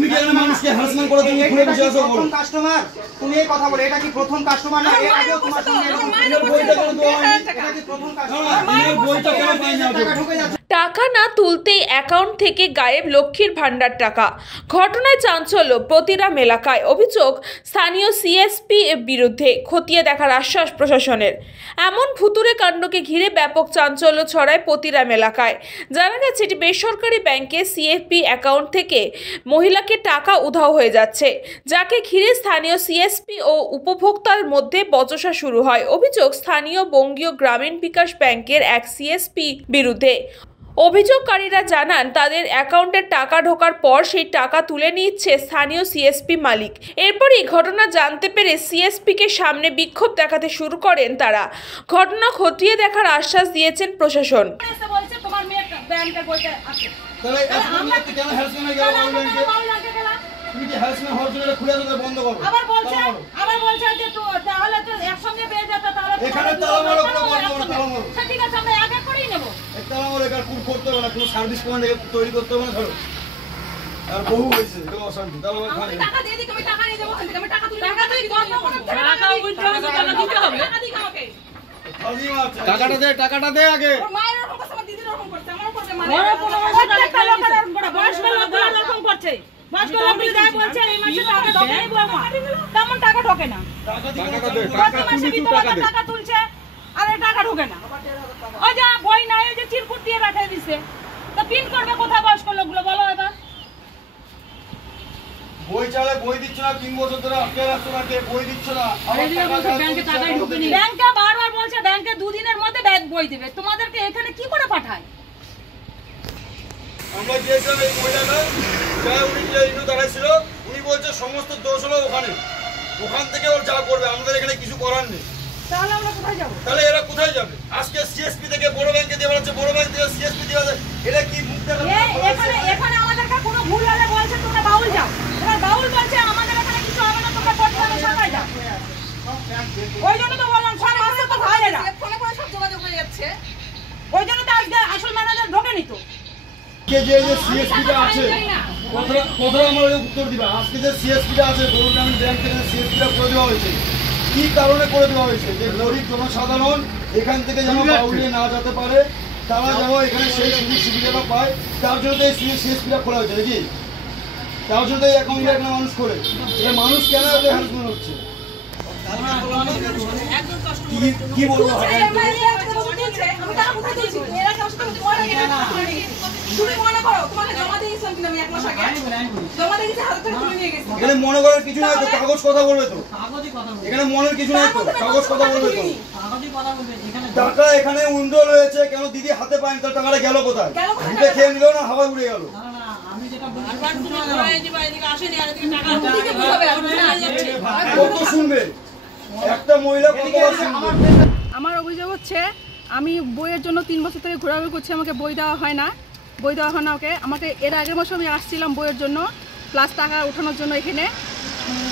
তুমি কি এখানে মানুষকে হ্যারাসমেন্ট করো? তুমি ঘুরে বসে আছো? প্রথম কাস্টমার তুমি এই কথা বলে, এটা কি প্রথম কাস্টমার না? এর আগেও তোমার সঙ্গে বইটা কেন দেওয়া হয়নি? এটা কি প্রথম কাস্টমার? বইটা কেন পাইনি? টাকা ঢুকে যাচ্ছে। টাকা না তুলতেই অ্যাকাউন্ট থেকে গায়েব লক্ষ্মীর ভান্ডার টাকা। ঘটনায় চাঞ্চল্য প্রতিরাম এলাকায়। অভিযোগ স্থানীয় সিএসপি এর বিরুদ্ধে। খতিয়ে দেখার আশ্বাস প্রশাসনের। এমন ভুতুড়ে কাণ্ডকে ঘিরে ব্যাপক চাঞ্চল্য ছড়ায় প্রতিরাম এলাকায়। জানা গেছে এটি বেসরকারি ব্যাংকে সিএসপি অ্যাকাউন্ট থেকে মহিলাকে টাকা উধাও হয়ে যাচ্ছে, যাকে ঘিরে স্থানীয় সিএসপি ও উপভোক্তার মধ্যে বচসা শুরু হয়। অভিযোগ স্থানীয় বঙ্গীয় গ্রামীণ বিকাশ ব্যাংকের এক সিএসপি বিরুদ্ধে। অভিযোগকারীরা জানান তাদের অ্যাকাউন্টে টাকা ঢোকার পর সেই টাকা তুলে নিচ্ছে স্থানীয় সিএসপি মালিক। এরপরই ঘটনা জানতে পেরে সিএসপিকে সামনে বিক্ষোভ দেখাতে শুরু করেন তারা। ঘটনা খতিয়ে দেখার আশ্বাস দিয়েছেন প্রশাসন। তুমি কি হ্যারাসমেন্ট হওয়ার জন্য খুলে দিতে বন্ধ করো? আবার বলছে যে তো তাহলে তো একসঙ্গে পেয়ে যেত, তাহলে এখানে তালা মারো, কোনো বন্ধ করো, তালা মারো। ঠিক আছে, আমরা এক এক করেই নেব। এক তালা মারো, এখানে খুব করতে হবে না, কোনো সার্ভিস কমান্ড তৈরি করতে হবে না। ধরো আর বহু হয়েছে, এগুলো অশান্তি। তালা মারো, আমি টাকা দিয়ে দিই, আমি টাকা নিয়ে যাবো, আমি টাকা তুলে টাকা তুই বন্ধ করে টাকা উইথড্র টাকা দিতে হবে, টাকা দিই আমাকে। টাকাটা দে আগে। ওর মায়ের এরকম করছে, আমার দিদির এরকম করছে, আমারও করছে, মানে প্রত্যেকটা লোকের এরকম করে, বয়স্ক লোকগুলো এরকম করছে। বয়স্ক লোকগুলো যাই বলছে এই মাসে টাকা ঢোকে নাই বৌমা, তেমন টাকা ঢোকে না। প্রতি মাসে বিধবা টাকা তুলছে আর এই টাকা ঢোকে না। ওই যে বই নাই, ওই যে চিরকুট দিয়ে রাখে দিছে, তো পিন করবে কোথায় বয়স্ক লোকগুলো বলো এবার? বই চালে বই দিচ্ছ না, 3 বছর ধরে আটকে রাখছো না, বই দিচ্ছ না। ব্যাংকে টাকাই ঢোকেনি। ব্যাংকে বারবার বলছে ব্যাংকে 2 দিনের মধ্যে বই দিবে, তোমাদেরকে এখানে কি করে পাঠায়? আমরা গিয়েছিলাম এই মহিলাটা, উনি যে ইনু দাঁড়াইছিল, উনি বলছে সমস্ত দোষ হলো ওখান থেকে ওর যা করবে, আমাদের এখানে কিছু করার নেই। তাহলে আমরা কোথায় যাবো? তাহলে এরা কোথায় যাবে? আজকে সিএসপি থেকে বড় ব্যাংকে দিয়ে বলছে, বড় ব্যাংক থেকে সিএসপি দিয়ে বলছে, এটা কি মুখ দেখা? এখানে আমাদেরকে কোনো ভুল হলে বলছে তোমরা বাউল যাও, এবার বাউল বলছে আমাদের এখানে কিছু হবে না, তোমরা পট্টগ্রামে সবাই যাও। ওই জন্য তো বললাম 6 মাসে তো হয় না, ফোনে করে সব যোগাযোগ হয়ে যাচ্ছে। ওই জন্য তো আজকে আসল ম্যানেজার ঢোকেনি তো। যে সিএসপিটা আছে, কোথাও আমার উত্তর দিবা। আজকে যে সিএসপিটা আছে, গৌর গ্রামীণ ব্যাংক থেকে সিএসপিটা করে দেওয়া হয়েছে, কি কারণে করে দেওয়া হয়েছে? যে গরিব জনসাধারণ এখান থেকে যেন বাউলিয়ে না যেতে পারে, তারা যেন এখানে সেই সুযোগ সুবিধাটা পায়, তার জন্য এই সিএসপিটা খোলা হয়েছে নাকি? তার জন্য এই অ্যাকাউন্টটা একটা মানুষ করে, এটা মানুষ কেন হ্যারাসমেন্ট হচ্ছে? কি বলবো? এখানে মনে করার কিছু নাই তো, কাগজ কথা বলবে তো। এখানে মনের কিছু নাই তো, কাগজ কথা বলবে তো। টাকা এখানে উইন্ডো রয়েছে, কেন দিদি হাতে পায়নি? তার টাকাটা গেল কোথায়? উঠে খেয়ে নিল না হাওয়ায় উড়ে গেল? কত শুনবে একটা মহিলা? আমার অভিযোগ হচ্ছে আমি বইয়ের জন্য 3 বছর থেকে ঘোরাঘুরি করছি, আমাকে বই দেওয়া হয় না, ওকে। আমাকে এর আগের মাসে আমি আসছিলাম বইয়ের জন্য, প্লাস টাকা ওঠানোর জন্য। এখানে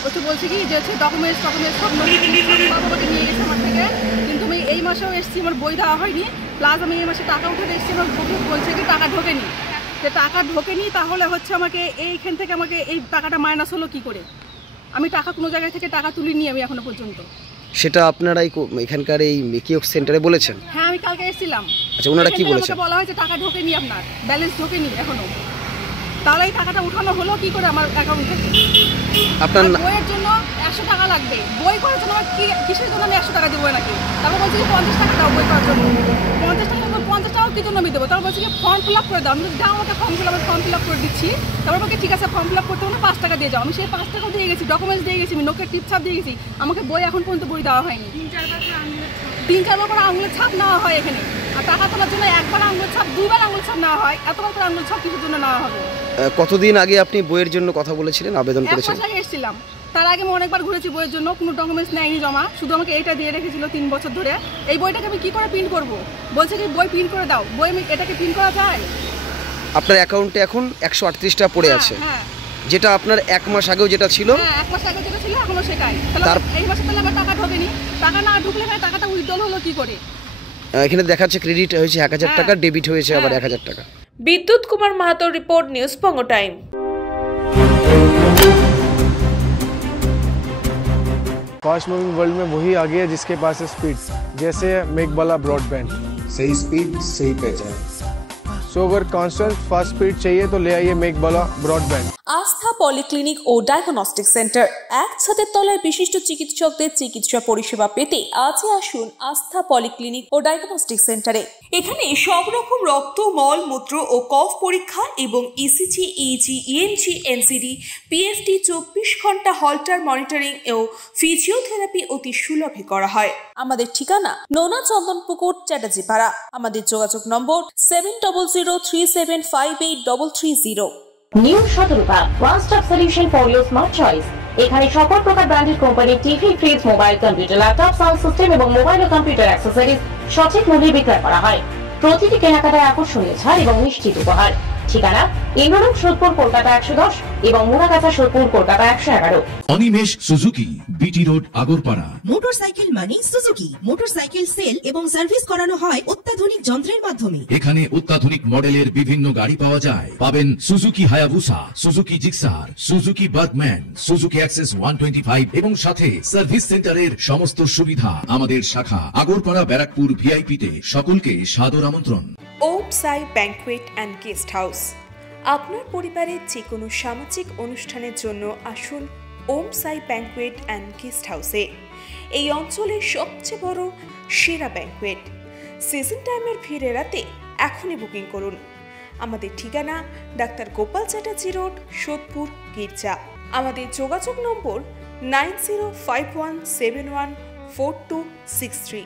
ওকে বলছে কি যে হচ্ছে ডকুমেন্টস সব বাবাকে নিয়ে গেছে আমার থেকে, কিন্তু আমি এই মাসেও এসেছি, আমার বই দেওয়া হয়নি। প্লাস আমি এই মাসে টাকা উঠাতে এসেছি, আমার বলছে কি টাকা ঢোকেনি। যে টাকা ঢোকেনি তাহলে হচ্ছে আমাকে এইখান থেকে আমাকে এই টাকাটা মাইনাস হলো কি করে? আমি টাকা কোনো জায়গা থেকে টাকা তুলিনি আমি এখনো পর্যন্ত। সেটা আপনারাই এখানকার এই কিওস্ক সেন্টারে বলেছেন? হ্যাঁ, আমি কালকে এসেছিলাম। আচ্ছা, ওনারা কি বলেছেন? বলা হয়েছে টাকা ঢোকেনি, আপনার ব্যালেন্স ঢোকেনি এখনো। তাহলে এই টাকাটা উঠানো হলো কি করে আমার অ্যাকাউন্ট থেকে? আপনার বইয়ের জন্য 100 টাকা লাগবে, বই করার জন্য কিসের জন্য আমি 100 টাকা দেবো নাকি? তারপর বলছি 50 টাকা দাও বই করার জন্য। 50 টাকা কি জন্য আমি দেবো? তারপর বলছি কি ফর্ম ফিল আপ করে দাও। আমি দাও আমাকে ফর্ম ফিল আপ করে দিচ্ছি। তারপর আমাকে ঠিক আছে ফর্ম ফিল আপ করতে হলে 5 টাকা দিয়ে যাও। আমি সেই 5 টাকাও দিয়ে গেছি, ডকুমেন্টস দিয়ে গেছি, আমি নোকের টিপছাপ দিয়ে গেছি, আমাকে বই এখন পর্যন্ত বই দেওয়া হয়নি। 3-4 বার করে আঙুলের ছাপ নেওয়া হয় এখানে। আর টাকা তোলার জন্য একবার আঙুলের ছাপ, 2বার আঙুলের ছাপ নেওয়া হয়, এতবার করে আঙুলের ছাপ কিসের জন্য নেওয়া হবে? কতদিন আগে আপনি বইয়ের জন্য কথা বলেছিলেন, আবেদন করেছিলেন? 1 মাস আগে এসেছিলাম। তার আগে আমি অনেকবার ঘুরেছি বইয়ের জন্য, কোনো ডকুমেন্টস নেয়নি জমা, শুধু আমাকে এইটা দিয়ে রেখেছিল 3 বছর ধরে। এই বইটাকে আমি কি করে প্রিন্ট করব? বলছে কি বই প্রিন্ট করে দাও। বই আমি এটাকে প্রিন্ট করা যায়? আপনার অ্যাকাউন্টে এখন 138 টাকা পড়ে আছে, যেটা আপনার 1 মাস আগেও যেটা ছিল। হ্যাঁ, 1 মাস আগে যেটা ছিল এখনো সেটাই। তাহলে এই মাসে তাহলে আমার টাকা ঢোকেনি, টাকা না ঢুকলে টাকাটা উইথড্রল হলো কি করে? এখানে দেখাচ্ছে ক্রেডিট হয়েছে 1000 টাকা, ডেবিট হয়েছে আবার 1000 টাকা। বিদ্যুৎ কুমার মাহাতোর রিপোর্ট, নিউজ বঙ্গ টাইম। फास्ट मूविंग वर्ल्ड में वही आगे है जिसके पास है स्पीड, जैसे मेघबाला ब्रॉडबैंड। सही स्पीड सही पहचान। सो अगर कॉन्स्टेंट फास्ट स्पीड चाहिए तो ले आइए मेघबाला ब्रॉडबैंड। আস্থা পলিক্লিনিক ও ডায়াগনস্টিক সেন্টার, এক ছাদের তলায় বিশিষ্ট চিকিৎসকদের চিকিৎসা পরিষেবা পেতে আজই আসুন আস্থা পলিক্লিনিক ও ডায়াগনস্টিক সেন্টারে। এখানে সব রকম রক্ত, মল, মূত্র ও কফ পরীক্ষা এবং ECG, easy, ENG, NCD, PFT 24 ঘন্টা হল্টার মনিটরিং ও ফিজিওথেরাপি অতি সুলভে করা হয়। আমাদের ঠিকানা নোনা চন্দনপুকুর, চ্যাটার্জিপাড়া। আমাদের যোগাযোগ নম্বর 7003758330। New Shatarupa, one stop solution for your smart choice. এখানে সকল প্রকার ব্র্যান্ডেড কোম্পানির TV, fridge, mobile, computer, laptop, sound system এবং মোবাইল ও কম্পিউটার অ্যাক্সেসরিজ সঠিক মূল্যে বিক্রয় করা হয়। প্রতিটি কেনাকাটায় আকর্ষণীয় ছাড় এবং নিশ্চিত উপহার। ঠিকানা ইন্দ্রনগর, সোদপুর, কলকাতা 110 এবং Muragachha, Sodepur, Kolkata 111। Animesh Suzuki, BT road, Agarpara. Motorcycle মানে সুজুকি। মোটরসাইকেল সেল এবং সার্ভিস করানো হয় অত্যাধুনিক যন্ত্রের মাধ্যমে। এখানে অত্যাধুনিক মডেলের বিভিন্ন গাড়ি পাওয়া যায়। পাবেন Suzuki Hayabusa, Suzuki Gixxer, Suzuki Bergman, Suzuki access 125 এবং সাথে সার্ভিস সেন্টারের সমস্ত সুবিধা। আমাদের শাখা আগরপাড়া, ব্যারাকপুর ভিআইপি তে। সকলকে সাদর আমন্ত্রণ। ওম সাই ব্যাংকুয়েট অ্যান্ড গেস্ট হাউস। আপনার পরিবারের যে কোনো সামাজিক অনুষ্ঠানের জন্য আসুন ওম সাই ব্যাংকুয়েট অ্যান্ড গেস্ট হাউসে। এই অঞ্চলের সবচেয়ে বড় সেরা ব্যাংকুয়েট। সিজন টাইমের ভিড় এড়াতে এখনই বুকিং করুন। আমাদের ঠিকানা ডাক্তার গোপাল চ্যাটার্জি রোড, সোদপুর, গির্জা। আমাদের যোগাযোগ নম্বর 9051714263।